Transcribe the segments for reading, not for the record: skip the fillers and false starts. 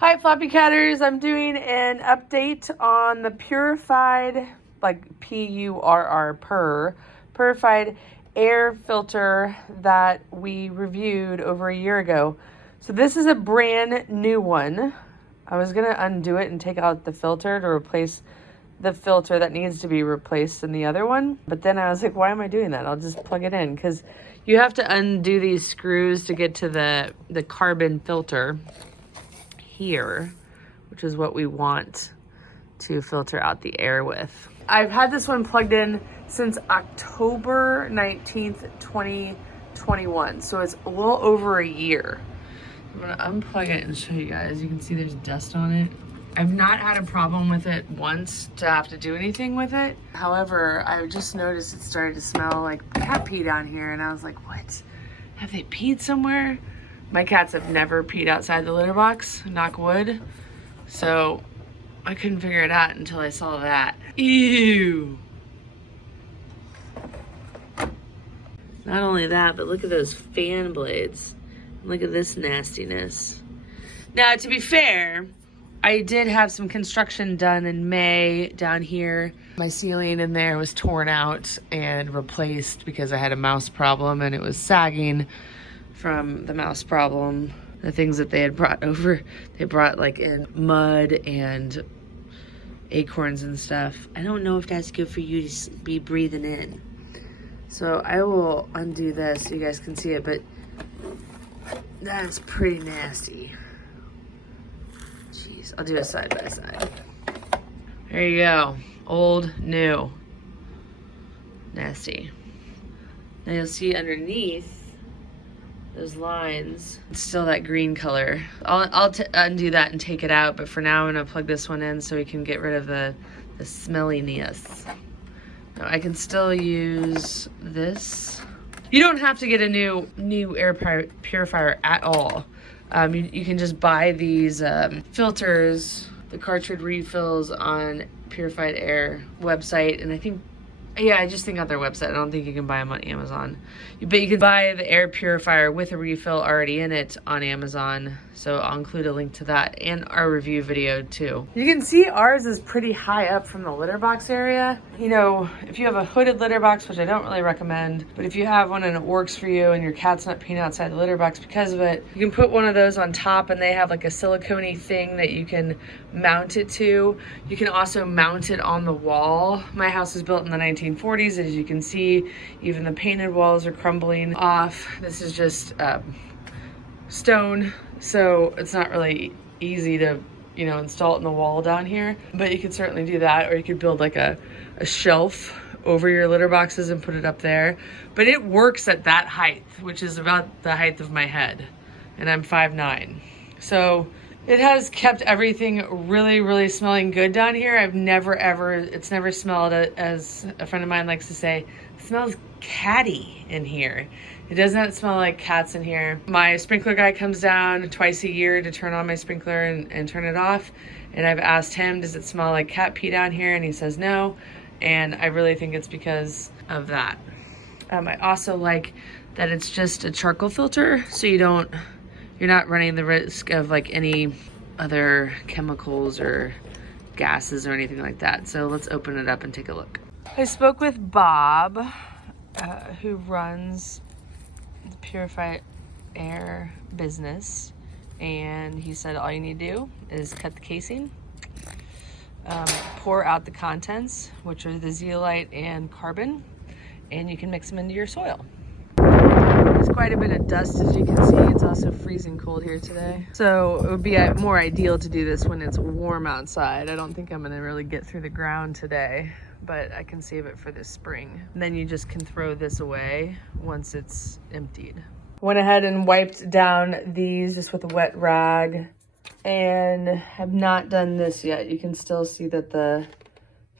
Hi Floppycatters, I'm doing an update on the Purified, like Purr, Purified air filter that we reviewed over a year ago. So this is a brand new one. I was gonna undo it and take out the filter to replace the filter that needs to be replaced in the other one. But then I was like, why am I doing that? I'll just plug it in, because you have to undo these screws to get to the carbon filter here, which is what we want to filter out the air with. I've had this one plugged in since October 19th, 2021. So it's a little over a year. I'm gonna unplug it and show you guys. You can see there's dust on it. I've not had a problem with it once to have to do anything with it. However, I just noticed it started to smell like cat pee down here, and I was like, what? Have they peed somewhere? My cats have never peed outside the litter box, knock wood. So I couldn't figure it out until I saw that. Ew. Not only that, but look at those fan blades. Look at this nastiness. Now, to be fair, I did have some construction done in May down here. My ceiling in there was torn out and replaced because I had a mouse problem and it was sagging from the mouse problem. The things that they had brought over, they brought like in mud and acorns and stuff. I don't know if that's good for you to be breathing in. So I will undo this so you guys can see it, but that's pretty nasty. Jeez, I'll do a side by side. There you go, old, new, nasty. Now you'll see underneath those lines, it's still that green color. I'll undo that and take it out, but for now I'm gonna plug this one in so we can get rid of the smelliness. Now I can still use this. You don't have to get a new air purifier at all. You can just buy these filters, the cartridge refills on Purified Air website, and I just think on their website. I don't think you can buy them on Amazon. But you can buy the air purifier with a refill already in it on Amazon. So I'll include a link to that and our review video too. You can see ours is pretty high up from the litter box area. You know, if you have a hooded litter box, which I don't really recommend, but if you have one and it works for you and your cat's not peeing outside the litter box because of it, you can put one of those on top, and they have like a silicone-y thing that you can mount it to. You can also mount it on the wall. My house was built in the 1940s. As you can see, even the painted walls are crumbling off. This is just stone, so it's not really easy to, you know, install it in the wall down here, but you could certainly do that, or you could build like a shelf over your litter boxes and put it up there. But it works at that height, which is about the height of my head, and I'm 5'9". So it has kept everything really, really smelling good down here. It's never smelled, as a friend of mine likes to say, it smells catty in here. It does not smell like cats in here. My sprinkler guy comes down twice a year to turn on my sprinkler and turn it off. And I've asked him, does it smell like cat pee down here? And he says no. And I really think it's because of that. I also like that it's just a charcoal filter, so you're not running the risk of like any other chemicals or gases or anything like that. So let's open it up and take a look. I spoke with Bob, who runs the Purified Air business, and he said all you need to do is cut the casing, pour out the contents, which are the zeolite and carbon, and you can mix them into your soil. There's quite a bit of dust, as you can see. It's also freezing cold here today. So it would be more ideal to do this when it's warm outside. I don't think I'm gonna really get through the ground today, but I can save it for this spring. And then you just can throw this away once it's emptied. Went ahead and wiped down these just with a wet rag, and have not done this yet. You can still see that the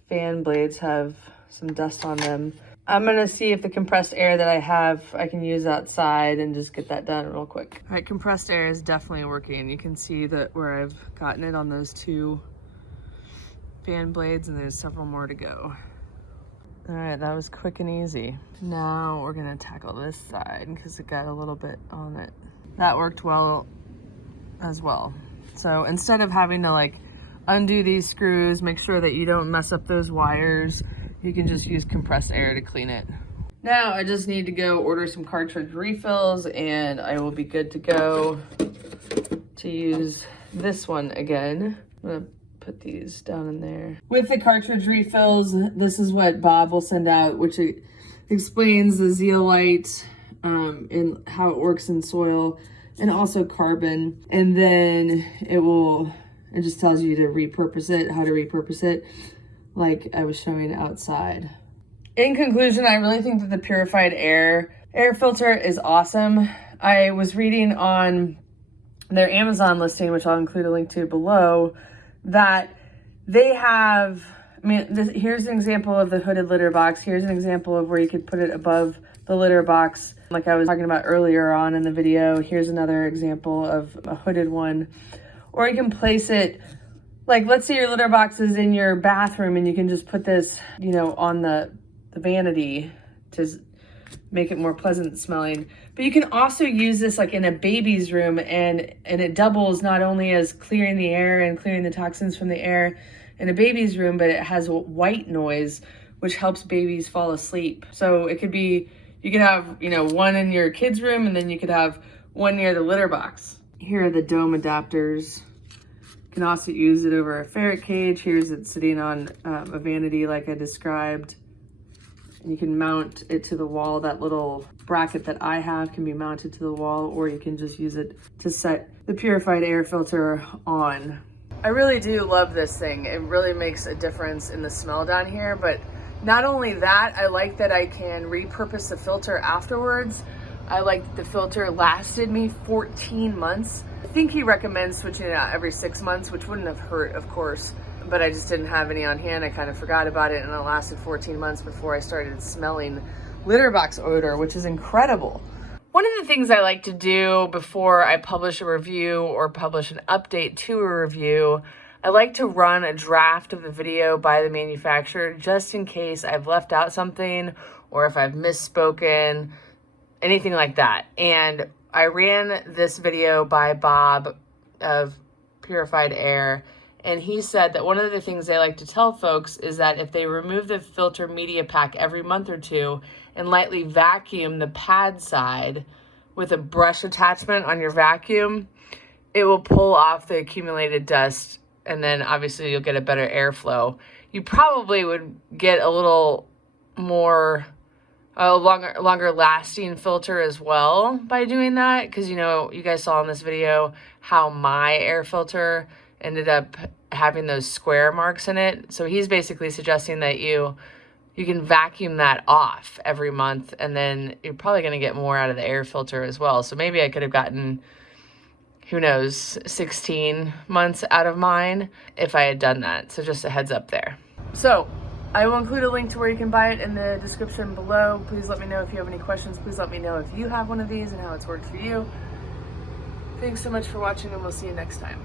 fan blades have some dust on them. I'm gonna see if the compressed air that I have, I can use outside and just get that done real quick. All right, compressed air is definitely working. You can see that where I've gotten it on those 2 fan blades, and there's several more to go. All right, that was quick and easy. Now we're gonna tackle this side because it got a little bit on it. That worked well as well. So instead of having to like undo these screws, make sure that you don't mess up those wires, you can just use compressed air to clean it. Now I just need to go order some cartridge refills and I will be good to go to use this one again. I'm gonna put these down in there. With the cartridge refills, this is what Bob will send out, which explains the zeolite and how it works in soil and also carbon. And then it just tells you to repurpose it, how to repurpose it, like I was showing outside. In conclusion, I really think that the purified air filter is awesome. I was reading on their Amazon listing, which I'll include a link to below, that they have, here's an example of the hooded litter box. Here's an example of where you could put it above the litter box, like I was talking about earlier on in the video. Here's another example of a hooded one. Or you can place it, like let's say your litter box is in your bathroom and you can just put this, on the vanity to make it more pleasant smelling. But you can also use this like in a baby's room and it doubles not only as clearing the air and clearing the toxins from the air in a baby's room, but it has white noise, which helps babies fall asleep. So it could be, you could have, one in your kid's room and then you could have one near the litter box. Here are the dome adapters. You can also use it over a ferret cage. Here's it sitting on a vanity like I described. And you can mount it to the wall. That little bracket that I have can be mounted to the wall, or you can just use it to set the purified air filter on. I really do love this thing. It really makes a difference in the smell down here, but not only that, I like that I can repurpose the filter afterwards. I like that the filter lasted me 14 months. I think he recommends switching it out every 6 months, which wouldn't have hurt, of course, but I just didn't have any on hand. I kind of forgot about it, and it lasted 14 months before I started smelling litter box odor, which is incredible. One of the things I like to do before I publish a review or publish an update to a review, I like to run a draft of the video by the manufacturer just in case I've left out something or if I've misspoken, anything like that. And I ran this video by Bob of Purified Air, and he said that one of the things they like to tell folks is that if they remove the filter media pack every month or two and lightly vacuum the pad side with a brush attachment on your vacuum, it will pull off the accumulated dust, and then obviously you'll get a better airflow. You probably would get a little more longer lasting filter as well by doing that, because you guys saw in this video how my air filter ended up having those square marks in it. So he's basically suggesting that you can vacuum that off every month, and then you're probably going to get more out of the air filter as well. So maybe I could have gotten, who knows, 16 months out of mine if I had done that. So just a heads up there. So I will include a link to where you can buy it in the description below. Please let me know if you have any questions. Please let me know if you have one of these and how it's worked for you. Thanks so much for watching, and we'll see you next time.